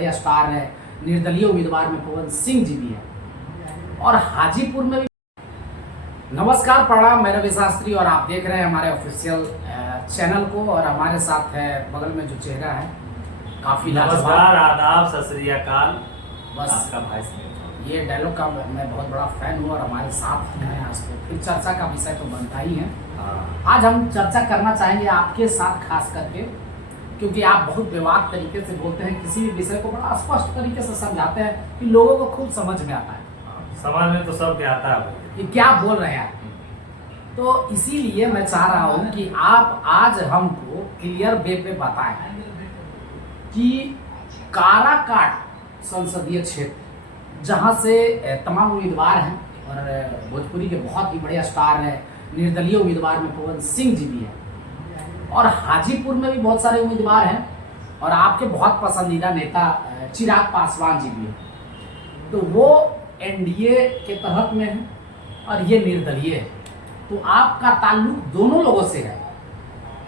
बड़े स्टार है, निर्दलीय उम्मीदवार में पवन सिंह जी भी है और हाजीपुर में भी। नमस्कार, प्रणाम, मैं रवि शास्त्री और आप देख रहे हैं हमारे ऑफिशियल चैनल को। और हमारे साथ है बगल में जो चेहरा है काफी नमस्कार, आदाब, सत श्री अकाल। बस आपका भाई स्नेह। ये डायलॉग का मैं बहुत बड़ा फैन हूँ और हमारे साथ हैं आज तो फिर चर्चा का विषय तो बनता ही है। आज हम चर्चा करना चाहेंगे आपके साथ खास करके, क्योंकि आप बहुत विवाद तरीके से बोलते हैं, किसी भी विषय को बड़ा स्पष्ट तरीके से समझाते हैं कि लोगों को खूब समझ में आता है। समझ में तो सब क्या आता है कि क्या बोल रहे हैं। तो इसीलिए मैं चाह रहा हूं कि आप आज हमको क्लियर वे पे बताएं कि काराकाट संसदीय क्षेत्र जहां से तमाम उम्मीदवार हैं और भोजपुरी के बहुत ही बड़े स्टार हैं, निर्दलीय उम्मीदवार में पवन सिंह जी भी हैं और हाजीपुर में भी बहुत सारे उम्मीदवार हैं और आपके बहुत पसंदीदा नेता चिराग पासवान जी भी हैं। तो वो एनडीए के तहत में है और ये निर्दलीय है। तो आपका ताल्लुक दोनों लोगों से है,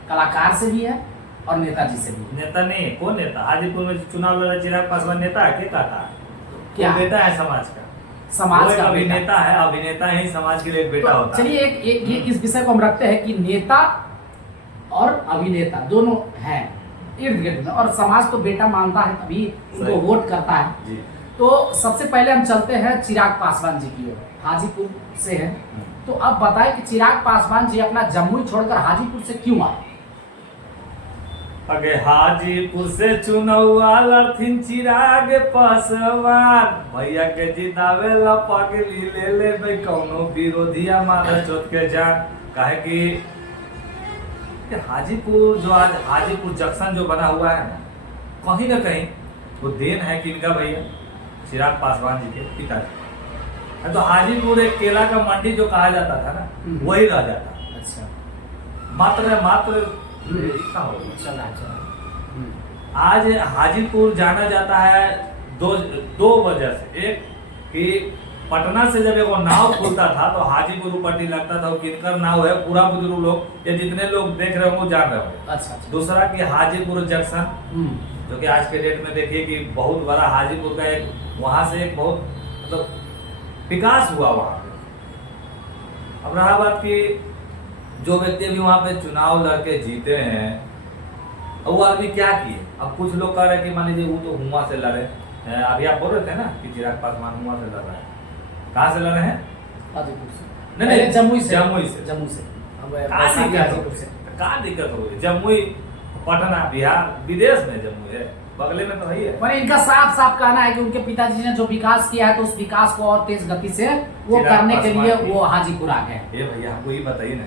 कलाकार से भी है और नेताजी से भी। नेता नहीं है, कौन नेता? हाजीपुर में चुनाव लड़ा चिराग पासवान नेता है? क्या कहता है? क्या नेता है समाज का? समाज का अभिनेता है, अभिनेता ही समाज के लिए बेटा तो होता है। चलिए ये इस विषय को हम रखते हैं कि नेता और अभिनेता दोनों हैं इर्द गिर्द में, और समाज तो बेटा मानता है तभी उनको वोट करता है जी। तो सबसे पहले हम चलते हैं चिराग पासवान जी की ओर, हाजीपुर से हैं। तो अब बताएं कि चिराग पासवान जी अपना जमुई छोड़कर हाजीपुर से क्यों आए? अगे हाजीपुर से चुनौआ लड़थिन चिराग पासवान, भैया के जितावे ला पगली ले ले बे कौनो विरोधिया मार चोट के जान। काहे कि हाजीपुर जो आज हाजीपुर जंक्शन जो बना हुआ है ना कहीं वो देन है किनका? भैया चिराग पासवान जी के पिताजी। तो हाजीपुर एक केला का मंडी जो कहा जाता था ना, वही रह जाता। अच्छा, मात्र चला। आज हाजीपुर जाना जाता है दो वजह से। एक कि पटना से जब एगो नाव खुलता था तो हाजीपुर पट्टी लगता था, किनकर नाव है पूरा बुजुर्ग लोग या जितने लोग देख रहे होंगे जान रहे होंगे। अच्छा। दूसरा कि हाजीपुर जंक्शन जो कि आज के डेट में देखिए कि बहुत बड़ा हाजीपुर का एक वहां से एक बहुत मतलब विकास हुआ वहां पे। अब रहा बात कि जो व्यक्ति भी वहां पे चुनाव लड़के जीते हैं, अब वो आदमी क्या किए? अब कुछ लोग कह रहे हैं कि मान लीजिए वो तो हुआ से लड़े। अभी आप बोल रहे थे ना कि चिराग पासवान हुआ से लड़ रहे हैं। कहाँ से लड़ रहे हैं? हाजीपुर से। नहीं, जमुई से। कहाँ दिक्कत हो गई? जमुई, पटना, बिहार, विदेश में जमुई है, बगले में तो है ही है। पर इनका साफ साफ कहना है कि उनके पिताजी ने जो विकास किया है तो उस विकास को और तेज गति से वो करने के लिए वो हाजीपुर आ गए। ये भैया हमको ये बताइए ना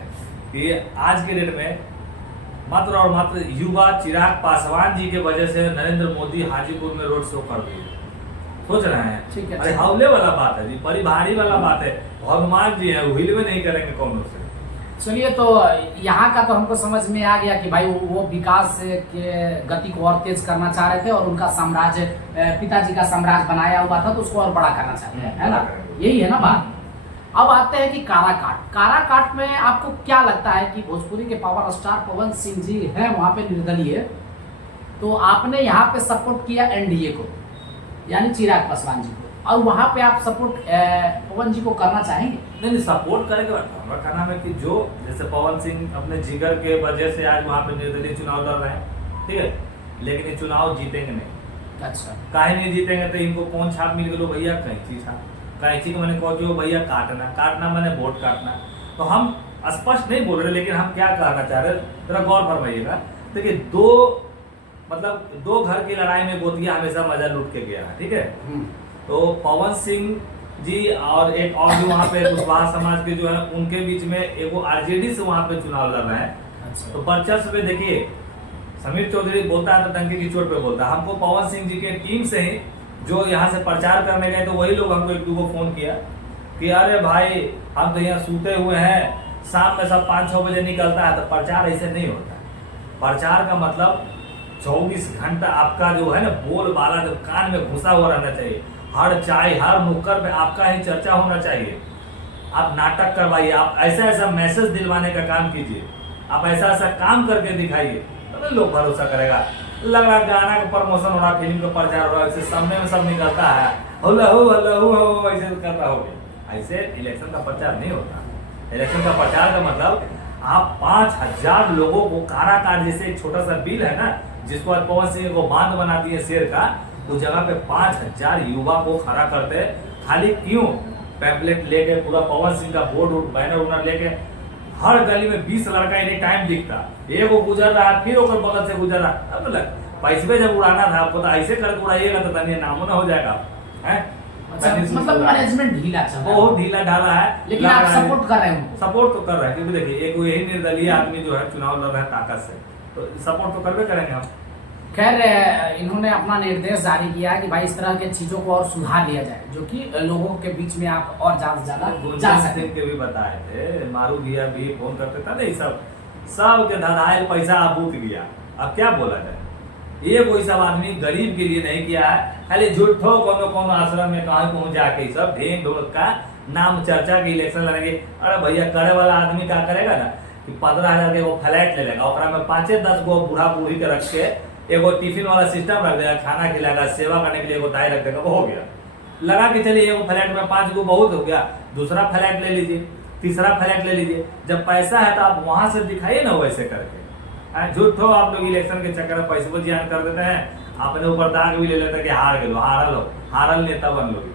कि आज के डेट में मात्र और मात्र युवा चिराग पासवान जी के वजह से नरेंद्र मोदी हाजीपुर में रोड शो कर दिए। सोच रहे हैं? ठीक है। अरे हौले वाला बात है जी, बड़ी भारी वाला बात है। भगवान जी है, हिल में नहीं करेंगे कौन से। चलिए, तो यहाँ का तो हमको समझ में आ गया कि भाई वो विकास के गति को और तेज करना चाह रहे थे और उनका साम्राज्य, पिताजी का साम्राज्य बनाया हुआ था तो उसको और बड़ा करना चाहते हैं, है ना? यही है ना बात। अब आते हैं कि काराकाट में आपको क्या लगता है कि भोजपुरी के पावर स्टार पवन सिंह जी हैं वहाँ पे निर्दलीय, तो आपने यहाँ पे सपोर्ट किया एनडीए को यानी चिराग पासवान जी को, और वहाँ पे आप सपोर्ट पवन जी को करना चाहेंगे? नहीं, सपोर्ट करेंगे। हमारा कहना है कि जो जैसे पवन सिंह अपने जिगर के वजह से आज वहाँ पे निर्दलीय चुनाव लड़ रहे हैं, ठीक है, लेकिन ये चुनाव जीतेंगे नहीं। अच्छा, काहे नहीं जीतेंगे? तो इनको कौन छाप मिल गए भैया? कैंची छाप। कैंची को मैंने कहो जो भैया काटना मैंने वोट काटना। तो हम स्पष्ट नहीं बोल रहे, लेकिन हम क्या कहना चाह रहे हैं जरा गौर फरमाइएगा। देखिए, दो घर की लड़ाई में गोतिया हमेशा मजा लूट के गया है, ठीक है। तो पवन सिंह जी और एक और जो वहाँ पे कुशवाहा समाज के जो है उनके बीच में एगो आरजेडी से वहाँ पे चुनाव लड़ रहे हैं। अच्छा। तो वर्चस्व पे देखिए, समीर चौधरी बोलता है तो डंके की चोट पे बोलता है। हमको पवन सिंह जी के टीम से ही जो यहाँ से प्रचार करने गए तो वही लोग हमको एक दो फोन किया कि अरे भाई हम तो यहाँ सूते हुए हैं, शाम में सब 5-6 बजे निकलता है। तो प्रचार ऐसे नहीं होता। प्रचार का मतलब 24 घंटा आपका जो है ना बोल बाला जब कान में घुसा हुआ रहना चाहिए। हर चाय हर नुक्कड़ पे आपका ही चर्चा होना चाहिए। आप नाटक करवाइए, आप ऐसा मैसेज दिलवाने का काम कीजिए, आप ऐसा काम करके दिखाइए, तब लोग भरोसा करेगा। लग रहा गाना का प्रमोशन हो रहा, फिल्म का प्रचार हो रहा, ऐसे सामने में सब निकलता है, हो ऐसे कर रहा हो गया। ऐसे इलेक्शन का प्रचार नहीं होता। इलेक्शन का प्रचार का मतलब आप 5000 लोगों को काराकाट, जैसे एक छोटा सा बिल है ना जिसको आज पवन सिंह को बांध बना दिए शेर का, उस जगह पे 5000 युवा को खड़ा करते, खाली क्यों? पैम्पलेट लेके पूरा पवन सिंह का बोर्ड बैनर उनर लेके हर गली में 20 लड़का एनी टाइम दिखता, एगो गुजर रहा है फिर ओकर बगल से गुजर रहा है। अब लग पैसे जब उड़ाना था आपको तो ऐसे करके उड़ाइएगा तो तनिया नामो ना हो जाएगा है। अच्छा, मतलब मैनेजमेंट ढीला चल रहा है, बहुत ढीला ढाला है, लेकिन आप सपोर्ट कर रहे हैं? सपोर्ट तो कर रहे हैं, क्योंकि देखिए एक यही निर्दलीय आदमी जो है चुनाव लड़ रहा है ताकत से, तो सपोर्ट तो करवे करेंगे हम। खैर, इन्होंने अपना निर्देश जारी किया है कि भाई इस तरह के चीजों को और सुधार लिया जाए, जो कि लोगों के बीच में आप और ज्यादा से ज्यादा जा सके। के भी बताए थे, मारू भैया भी फोन करते था नहीं, सब के धधायल पैसा आबूत गया। अब क्या बोला जाए, ये कोई सब आदमी गरीब के लिए नहीं किया है, खाली झूठो कोनो आश्रम में कहीं पहुंच जाके सब ढेंग ढोलक का नाम चर्चा के इलेक्शन लड़ेंगे। अरे भैया, करे वाला आदमी क्या करेगा ना कि 15,000 के वो फ्लैट ले लेगा, और में 5-10 गो बूढ़ा बूढ़ी के रख के एगो टिफिन वाला सिस्टम रख देगा, खाना खिलाएगा, सेवा करने के लिए एगो दाई रख देगा, वो हो गया। लगा के चलिए एगो फ्लैट में 5 गो बहुत हो गया, दूसरा फ्लैट ले लीजिए, तीसरा फ्लैट ले लीजिए। जब पैसा है तो आप वहां से दिखाइए ना वैसे करके। झूठो आप लोग इलेक्शन के चक्कर में पैसे को जियान कर देते हैं, अपने ऊपर दाग भी ले लेते हैं कि हारल नेता बन लोगे,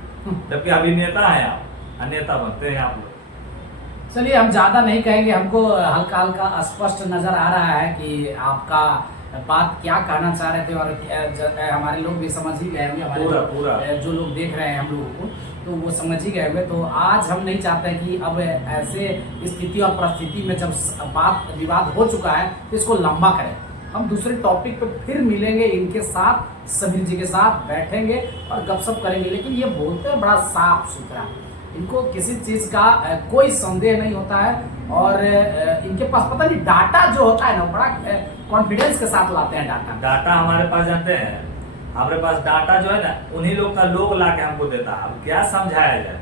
जबकि अभी नेता है आप, नेता बनते हैं आप लोग। चलिए, हम ज्यादा नहीं कहेंगे, हमको हल्का हल्का स्पष्ट नजर आ रहा है कि आपका बात क्या कहना चाह रहे थे, और हमारे लोग भी समझ ही गए होंगे, हमारे पूरा जो लोग देख रहे हैं हम लोगों को, तो वो समझ ही गए होंगे। तो आज हम नहीं चाहते कि अब ऐसे स्थिति और परिस्थिति में जब बात विवाद हो चुका है तो इसको लंबा करें। हम दूसरे टॉपिक पे फिर मिलेंगे, इनके साथ, समीर जी के साथ बैठेंगे और गपशप करेंगे। लेकिन ये बोलते हैं बड़ा साफ सुथरा, इनको किसी चीज का कोई संदेह नहीं होता है, और इनके पास पता नहीं डाटा जो होता है ना, बड़ा कॉन्फिडेंस के साथ लाते हैं डाटा हमारे पास जानते हैं, हमारे पास डाटा जो है ना उन्हीं लोग का लोग ला के हमको देता है। अब क्या समझाया जाए,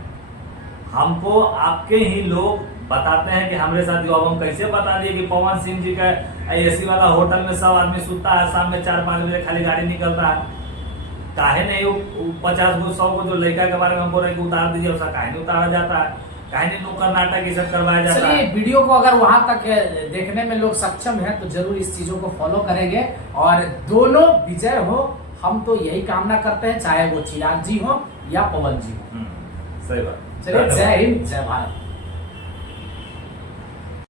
हमको आपके ही लोग बताते हैं कि हमारे साथ जो, अब हम कैसे बता दिए कि पवन सिंह जी का एसी वाला होटल में सब आदमी सुतता है, शाम में 4-5 बजे खाली गाड़ी निकलता है, काहे नहीं 50 गो 100 को जो लड़का के बारे में हमको रहे कि उतार दीजिए, उसका काहे नहीं उतारा जाता है, काहे नहीं नुक्कड़ नाटक ये सब करवाया जाता है। चलिए, वीडियो को अगर वहां तक देखने में लोग सक्षम हैं तो जरूर इस चीजों को फॉलो करेंगे और दोनों विजय हो, हम तो यही कामना करते हैं, चाहे वो चिराग जी हो या पवन जी हो। सही बात। चलिए, जय हिंद, जय भारत।